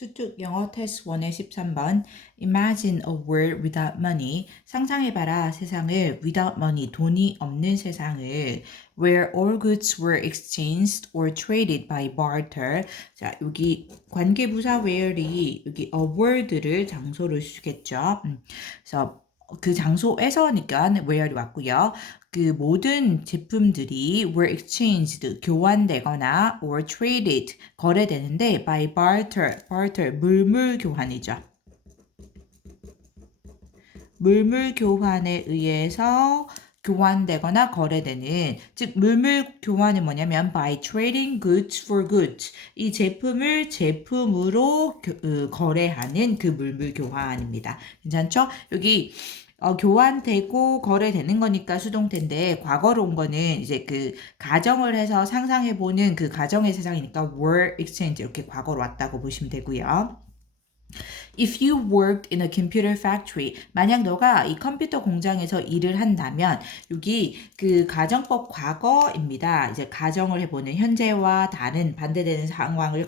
수특 영어 테스트 1의 13번 Imagine a world without money. 상상해봐라 세상을 without money, 돈이 없는 세상을 where all goods were exchanged or traded by barter. 자, 여기 관계부사 where이 여기 a world를 장소를 쓰겠죠. 그래서 그 장소에서니까 where이 왔고요. 그 모든 제품들이 were exchanged, 교환되거나 or traded, 거래되는데 by barter, 물물 교환이죠. 물물 교환에 의해서 교환되거나 거래되는, 즉 물물 교환은 뭐냐면 by trading goods for goods, 이 제품을 제품으로 거래하는 그 물물 교환입니다. 괜찮죠? 여기 교환되고 거래되는 거니까 수동태인데 과거로 온 거는 이제 그 가정을 해서 상상해보는 그 가정의 세상이니까 were exchange 이렇게 과거로 왔다고 보시면 되고요. If you worked in a computer factory, 만약 너가 이 컴퓨터 공장에서 일을 한다면, 여기 그 가정법 과거입니다. 이제 가정을 해보는 현재와 다른 반대되는 상황을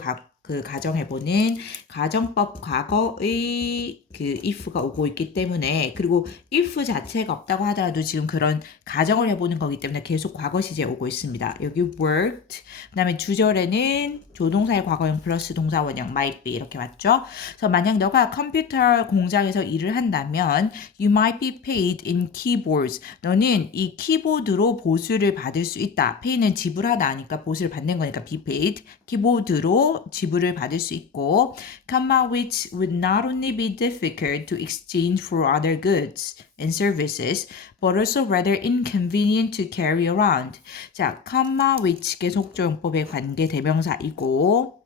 가정해보는 가정법 과거의 그 if가 오고 있기 때문에, 그리고 if 자체가 없다고 하더라도 지금 그런 가정을 해보는 거기 때문에 계속 과거 시제 오고 있습니다. 여기 worked, 그 다음에 주절에는 조동사의 과거형 플러스 동사원형 might be 이렇게 왔죠. 그래서 만약 너가 컴퓨터 공장에서 일을 한다면 you might be paid in keyboards. 너는 이 키보드로 보수를 받을 수 있다. pay는 지불하다 하니까 보수를 받는 거니까 be paid. 키보드로 지불을 받을 수 있고, comma which would not only be difficult to exchange for other goods and services, but also rather inconvenient to carry around. 자, comma which 계속조용법의 관계 대명사이고,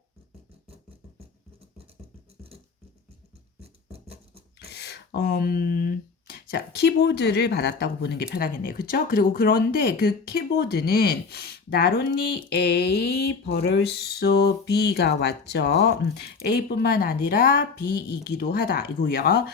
자, 키보드를 받았다고 보는 게 편하겠네요. 그쵸? 그리고 그런데 그 키보드는 not only A, but also B가 왔죠. A뿐만 아니라 B이기도 하다. 이고요.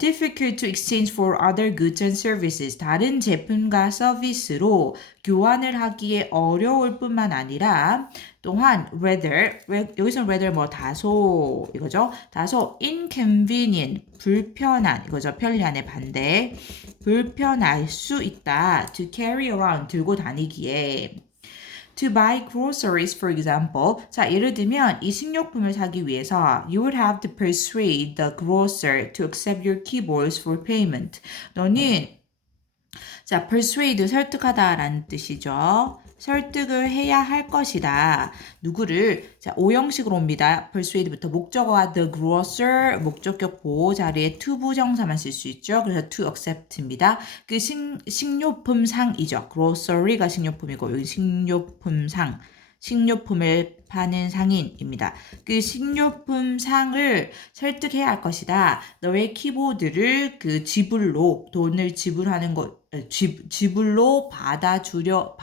difficult to exchange for other goods and services. 다른 제품과 서비스로 교환을 하기에 어려울 뿐만 아니라 또한 rather, 여기서 rather 뭐 다소 이거죠. 다소 inconvenient, 불편한 이거죠. 편리한의 반대. 불편할 수 있다. to carry around, 들고 다니기에. To buy groceries, for example. 자, 예를 들면 이 식료품을 사기 위해서 you would have to persuade the grocer to accept your keyboards for payment. 너는 자, persuade 설득하다라는 뜻이죠. 설득을 해야 할 것이다. 누구를? 자, 오형식으로 옵니다. persuade부터 목적어와 the grocer, 목적격 보호 자리에 to 부정사만 쓸 수 있죠. 그래서 to accept입니다. 그 식료품상이죠. grocery가 식료품이고 여기 식료품상. 식료품을 파는 상인입니다. 그 식료품 상을 설득해야 할 것이다. 너의 키보드를 그 지불로 돈을 지불하는 것 지불로 받아들여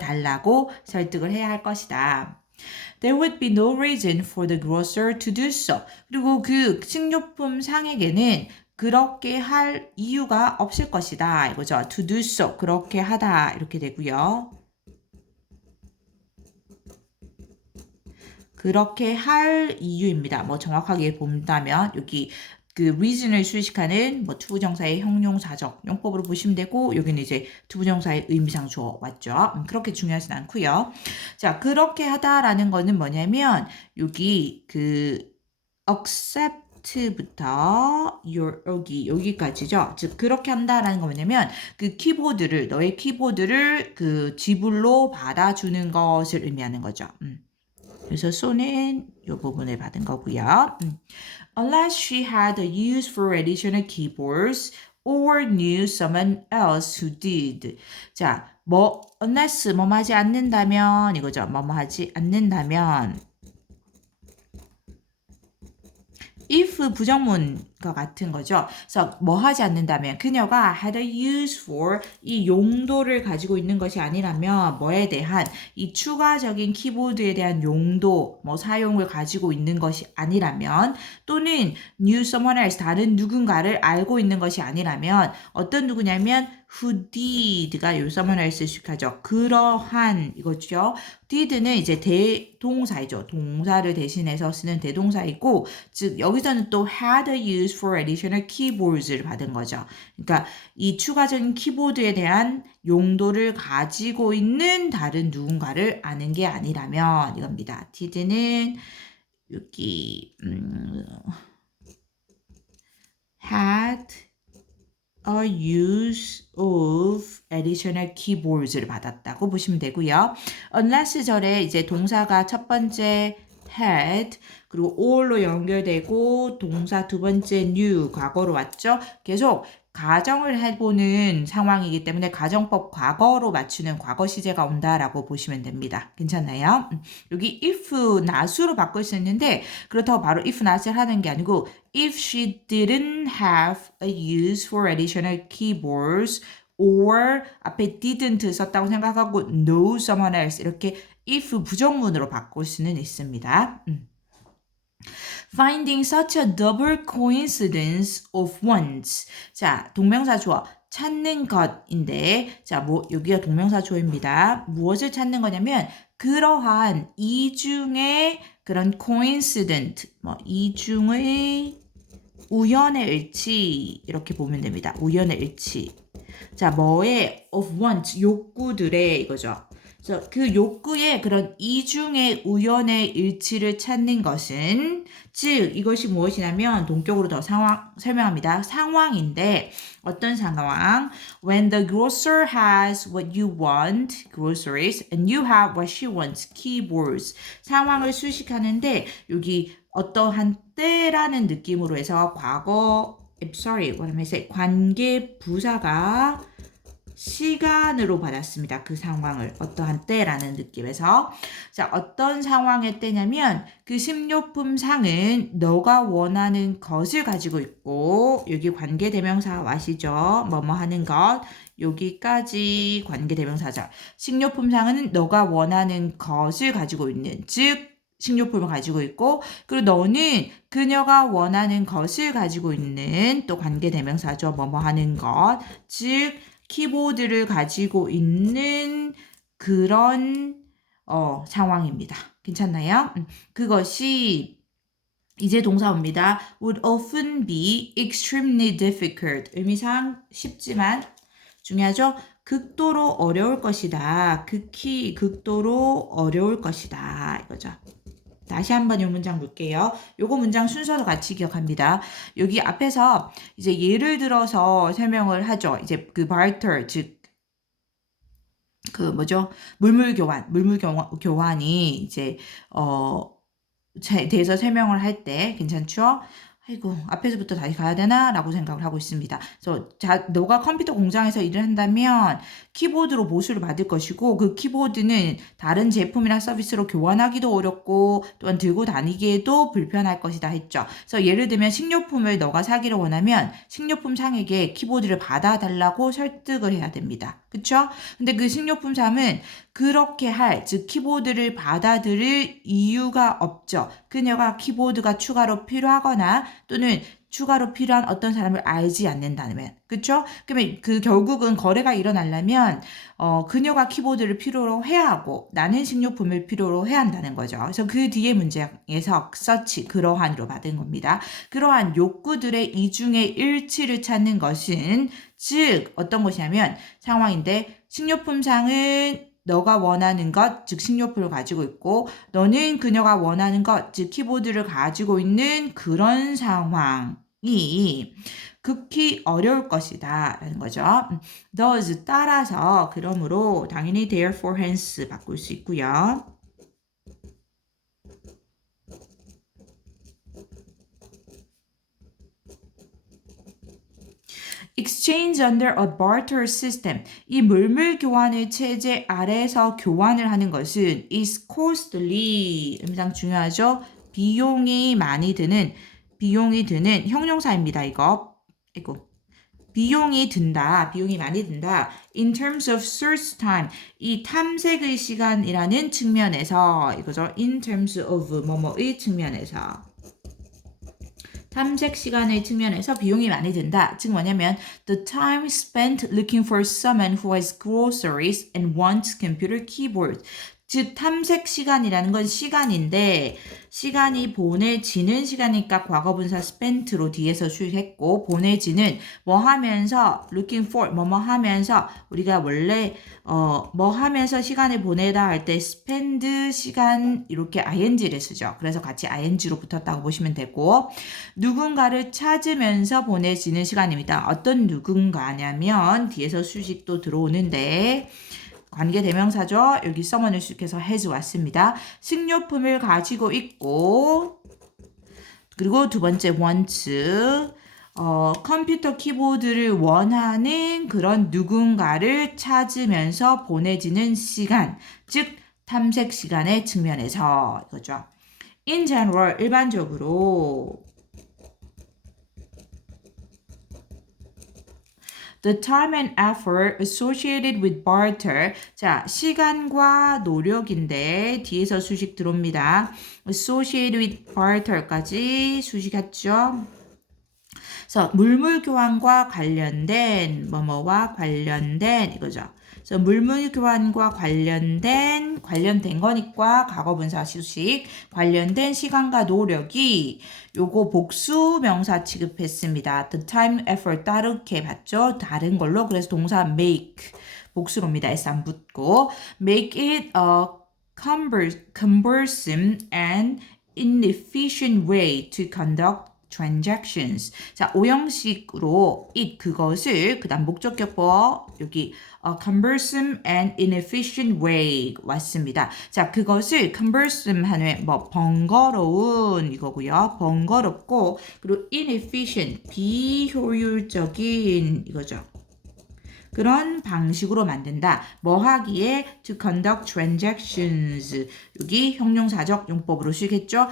달라고 설득을 해야 할 것이다. There would be no reason for the grocer to do so. 그리고 그 식료품 상에게는 그렇게 할 이유가 없을 것이다. 이거죠. To do so. 그렇게 하다. 이렇게 되고요. 그렇게 할 이유입니다. 뭐 정확하게 본다면 여기 그 reason을 수식하는 뭐 투부정사의 형용사적 용법으로 보시면 되고, 여기는 이제 투부정사의 의미상 주어 왔죠. 그렇게 중요하진 않고요. 자, 그렇게 하다라는 거는 뭐냐면 여기 그 accept부터 여기까지죠. 즉 그렇게 한다라는 거 뭐냐면 그 키보드를 너의 키보드를 그 지불로 받아주는 것을 의미하는 거죠. 그래서 소는 이 부분을 받은 거고요. Unless she had a use for additional keyboards or knew someone else who did. 자, 뭐 unless 뭐뭐 하지 않는다면 이거죠. 뭐뭐 하지 않는다면 if 부정문 것 같은 거죠. 그래서 뭐 하지 않는다면 그녀가 had a use for 이 용도를 가지고 있는 것이 아니라면 뭐에 대한 이 추가적인 키보드에 대한 용도 뭐 사용을 가지고 있는 것이 아니라면 또는 knew someone else 다른 누군가를 알고 있는 것이 아니라면 어떤 누구냐면 who did가 요 someone else를 시켜죠. 그러한 이거죠. did는 이제 대동사이죠. 동사를 대신해서 쓰는 대동사이고 즉 여기서는 또 had a use for additional keyboards를 받은 거죠. 그러니까 이 추가적인 키보드에 대한 용도를 가지고 있는 다른 누군가를 아는 게 아니라면 이겁니다. did는 여기 had a use of additional keyboards를 받았다고 보시면 되고요. unless 절에 이제 동사가 첫 번째 had 그리고 all로 연결되고 동사 두 번째 knew 과거로 왔죠. 계속 가정을 해보는 상황이기 때문에 가정법 과거로 맞추는 과거 시제가 온다라고 보시면 됩니다. 괜찮나요? 여기 if not으로 바꿀 수 있는데 그렇다고 바로 if not을 하는 게 아니고 if she didn't have a use for additional keyboards or 앞에 didn't 썼다고 생각하고 know someone else 이렇게 if 부정문으로 바꿀 수는 있습니다. Finding such a double coincidence of ones. 자, 동명사 주어 찾는 것인데 자, 뭐 여기가 동명사 주어입니다. 무엇을 찾는 거냐면 그러한 이중의 그런 coincident 뭐 이중의 우연의 일치 이렇게 보면 됩니다. 우연의 일치. 자, 뭐의 of wants 욕구들의 이거죠. 그래서 그 욕구의 그런 이중의 우연의 일치를 찾는 것은 즉 이것이 무엇이냐면 동격으로 더 설명합니다. 상황인데 어떤 상황? When the grocer has what you want, groceries, and you have what she wants, keyboards. 상황을 수식하는데 여기 어떠한 때라는 느낌으로 해서 과거, sorry, what am I saying? 관계 부사가 시간으로 받았습니다. 그 상황을 어떠한 때라는 느낌에서 자 어떤 상황의 때냐면 그 식료품 상은 너가 원하는 것을 가지고 있고 여기 관계대명사 와시죠. 뭐뭐 하는 것 여기까지 관계대명사죠. 식료품 상은 너가 원하는 것을 가지고 있는 즉 식료품을 가지고 있고 그리고 너는 그녀가 원하는 것을 가지고 있는 또 관계대명사죠. 뭐뭐 하는 것 즉 키보드를 가지고 있는 그런 상황입니다. 괜찮나요? 그것이 이제 동사입니다. would often be extremely difficult. 의미상 쉽지만 중요하죠? 극도로 어려울 것이다. 극히 극도로 어려울 것이다. 이거죠. 다시 한번 이 문장 볼게요. 요거 문장 순서도 같이 기억합니다. 여기 앞에서 이제 예를 들어서 설명을 하죠. 이제 그 barter, 즉, 그 뭐죠? 물물 교환이 이제, 대해서 설명을 할 때 괜찮죠? 아이고 앞에서부터 다시 가야 되나? 라고 생각을 하고 있습니다. 그래서 너가 컴퓨터 공장에서 일을 한다면 키보드로 보수를 받을 것이고 그 키보드는 다른 제품이나 서비스로 교환하기도 어렵고 또한 들고 다니기에도 불편할 것이다 했죠. 그래서 예를 들면 식료품을 너가 사기를 원하면 식료품 상에게 키보드를 받아달라고 설득을 해야 됩니다. 그쵸? 근데 그 식료품 상은 그렇게 즉 키보드를 받아들일 이유가 없죠. 그녀가 키보드가 추가로 필요하거나 또는 추가로 필요한 어떤 사람을 알지 않는다면 그쵸? 그러면 그 결국은 거래가 일어나려면 그녀가 키보드를 필요로 해야 하고 나는 식료품을 필요로 해야 한다는 거죠. 그래서 그 뒤에 문장에서 such 그러한으로 받은 겁니다. 그러한 욕구들의 이중의 일치를 찾는 것은 즉 어떤 것이냐면 상황인데 식료품상은 너가 원하는 것, 즉 식료품을 가지고 있고 너는 그녀가 원하는 것, 즉 키보드를 가지고 있는 그런 상황이 극히 어려울 것이다 라는 거죠. thus 따라서 그러므로 당연히 therefore hence 바꿀 수 있고요. exchange under a barter system. 이 물물 교환의 체제 아래서 교환을 하는 것은 is costly. 의미상 중요하죠. 비용이 많이 드는 비용이 드는 형용사입니다. 이거. 비용이 든다. 비용이 많이 든다. In terms of search time. 이 탐색의 시간이라는 측면에서 이거죠. In terms of 뭐뭐의 측면에서. 탐색 시간의 측면에서 비용이 많이 든다. 즉 뭐냐면 the time spent looking for someone who has groceries and wants computer keyboard. 즉 탐색 시간이라는 건 시간인데 시간이 보내지는 시간이니까 과거분사 spent로 뒤에서 수식했고 보내지는 뭐 하면서 looking for 뭐뭐 하면서 우리가 원래 뭐 하면서 시간을 보내다 할 때 spend 시간 이렇게 ing를 쓰죠. 그래서 같이 ing로 붙었다고 보시면 되고 누군가를 찾으면서 보내지는 시간입니다. 어떤 누군가냐면 뒤에서 수식도 들어오는데 관계대명사죠. 여기 someone을 수식해서 has 왔습니다. 식료품을 가지고 있고 그리고 두 번째 wants 컴퓨터 키보드를 원하는 그런 누군가를 찾으면서 보내지는 시간 즉 탐색 시간의 측면에서 이거죠. In general 일반적으로 The time and effort associated with barter. 자, 시간과 노력인데 뒤에서 수식 들어옵니다. Associated with barter까지 수식했죠. 그래서 물물 교환과 관련된 뭐뭐와 관련된 이거죠. 그래서 물물 교환과 관련된 거니까 과거분사 수식 관련된 시간과 노력이 요거 복수 명사 취급했습니다. The time, effort 따르게 봤죠. 다른 걸로 그래서 동사 make 복수로입니다. S 안 붙고 make it a cumbersome and inefficient way to conduct transactions. 자, 오형식으로 it 그것을 그다음 목적격보 여기 cumbersome and inefficient way 왔습니다. 자, 그것을 cumbersome 하면 뭐 번거로운 이거고요. 번거롭고 그리고 inefficient 비효율적인 이거죠. 그런 방식으로 만든다. 뭐 하기에 to conduct transactions. 여기 형용사적 용법으로 쓰겠죠.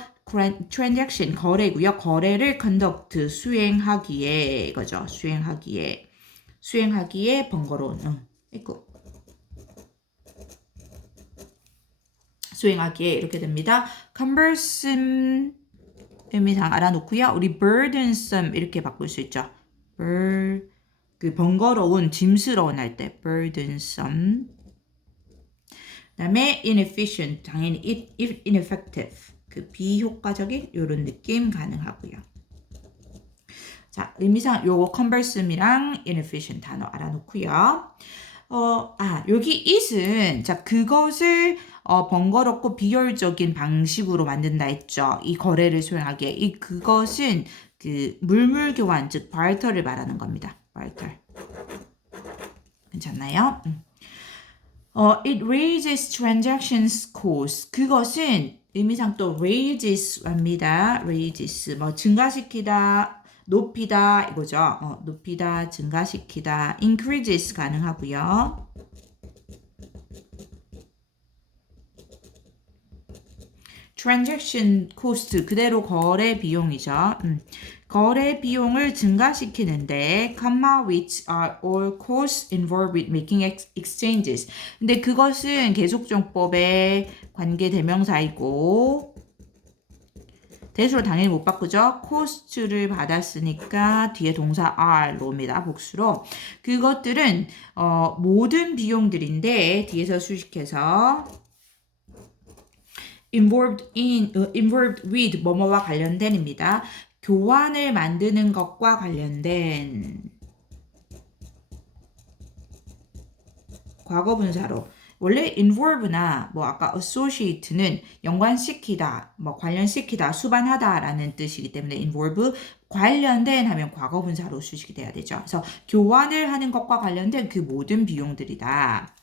transaction 거래고요. 거래를 conduct 수행하기에 이거죠. 수행하기에 번거로운 수행하기에 이렇게 됩니다. cumbersome 의미상 알아놓고요. 우리 burdensome 이렇게 바꿀 수 있죠. 그 번거로운, 짐스러운 할 때 burdensome. 그다음에 inefficient, 당연히 ineffective, 그 비효과적인 이런 느낌 가능하고요. 자, 의미상 요거 cumbersome이랑 inefficient 단어 알아놓고요. 여기 it은 자 그것을 번거롭고 비효율적인 방식으로 만든다 했죠. 이 거래를 수행하기에 이 그것은 그 물물 교환 즉 barter를 말하는 겁니다. barter. 괜찮나요? It raises transactions cost. 그것은 의미상 또 raises입니다. raises 뭐 증가시키다, 높이다 이거죠. 높이다, 증가시키다, increases 가능하고요. transaction cost 그대로 거래 비용이죠. 거래 비용을 증가시키는데 comma which are all costs involved with making exchanges. 근데 그것은 계속정법의 관계 대명사이고 대수로 당연히 못 바꾸죠. cost를 받았으니까 뒤에 동사 are로 옵니다. 복수로. 그것들은 모든 비용들인데 뒤에서 수식해서 involved with 뭐뭐와 관련된입니다. 교환을 만드는 것과 관련된 과거분사로 원래 involve나 뭐 아까 associate는 연관시키다, 뭐 관련시키다, 수반하다라는 뜻이기 때문에 involve 관련된 하면 과거분사로 수식이 돼야 되죠. 그래서 교환을 하는 것과 관련된 그 모든 비용들이다.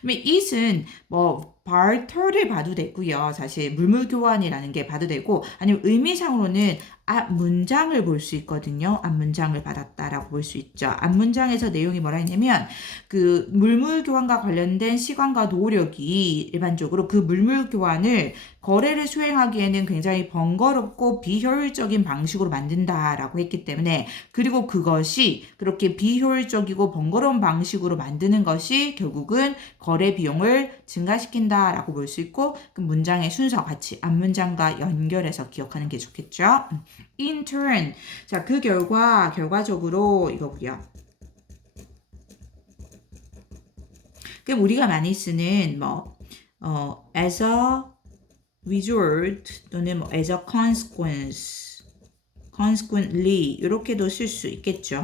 그러면 it은 뭐 barter를 봐도 되고요. 사실 물물 교환이라는 게 봐도 되고 아니면 의미상으로는 앞 문장을 볼 수 있거든요. 앞 문장을 받았다라고 볼 수 있죠. 앞 문장에서 내용이 뭐라 했냐면 그 물물 교환과 관련된 시간과 노력이 일반적으로 그 물물 교환을 거래를 수행하기에는 굉장히 번거롭고 비효율적인 방식으로 만든다라고 했기 때문에 그리고 그것이 그렇게 비효율적이고 번거로운 방식으로 만드는 것이 결국은 거래 비용을 증가시킨다라고 볼 수 있고 그 문장의 순서 같이 앞 문장과 연결해서 기억하는 게 좋겠죠. In turn, 자, 그 결과적으로 이거고요. 그 우리가 많이 쓰는 as a result 또는 as a consequently 이렇게도 쓸 수 있겠죠.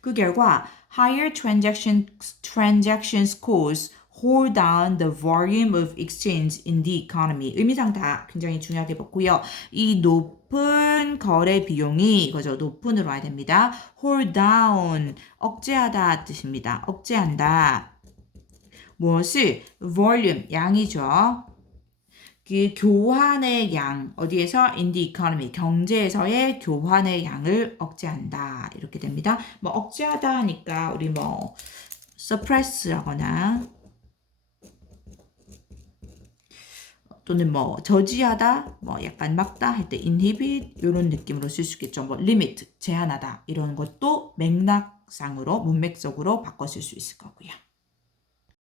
그 결과 higher transactions costs hold down the volume of exchange in the economy. 의미상 다 굉장히 중요하게 봤고요. 이 높은 거래 비용이 이거죠. 높은으로 와야 됩니다. hold down 억제하다 뜻입니다. 억제한다. 무엇을? volume 양이죠. 그 교환의 양 어디에서 in the economy 경제에서의 교환의 양을 억제한다 이렇게 됩니다. 억제하다 하니까 우리 suppress라거나 또는 저지하다 약간 막다 할 때 inhibit 이런 느낌으로 쓸 수 있겠죠. limit 제한하다 이런 것도 맥락상으로 문맥적으로 바꿔 쓸 수 있을 거고요.